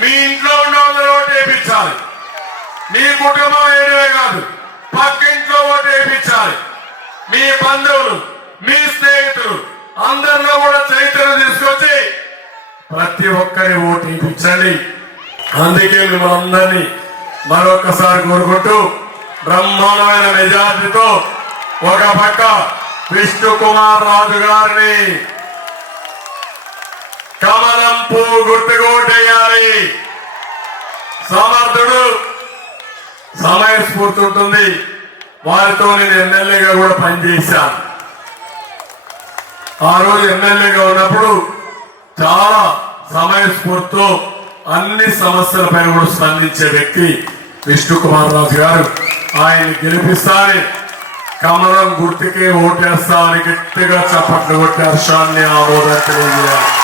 మీ ఇంట్లో ఉన్న వాళ్ళు ఓటు వేయించాలి. మీ కుటుంబం ఏడవే కాదు పక్కింట్లో ఓటు వేయించాలి. మీ బంధువులు మీ స్నేహితులు అందరిలో కూడా చైతన్యం తీసుకొచ్చి ప్రతి ఒక్కరి ఓటు వేయించండి. అందుకే మిమ్మల్ని అందరినీ మరొకసారి కోరుకుంటూ బ్రహ్మాండమైన మెజార్టీతో ఒక పక్క విష్ణు కుమార్ రాజు గారిని కమలం పువ్వు గుర్తుకు ఓటేయాలి సమర్థుడు సమయస్ఫూర్తి ఉంటుంది. వారితో నేను ఎమ్మెల్యేగా కూడా పనిచేశాను. ఆ రోజు ఎమ్మెల్యేగా ఉన్నప్పుడు చాలా సమయస్ఫూర్తితో అన్ని సమస్యలపై కూడా స్పందించే వ్యక్తి విష్ణు కుమార్ రాజు గారు. ఆయన్ని గెలిపిస్తారని కమలం గుర్తుకే ఓటేస్తామని గట్టిగా చప్పట్లు కొట్టి హర్షాన్ని ఆమోదం తెలియజేయాలి.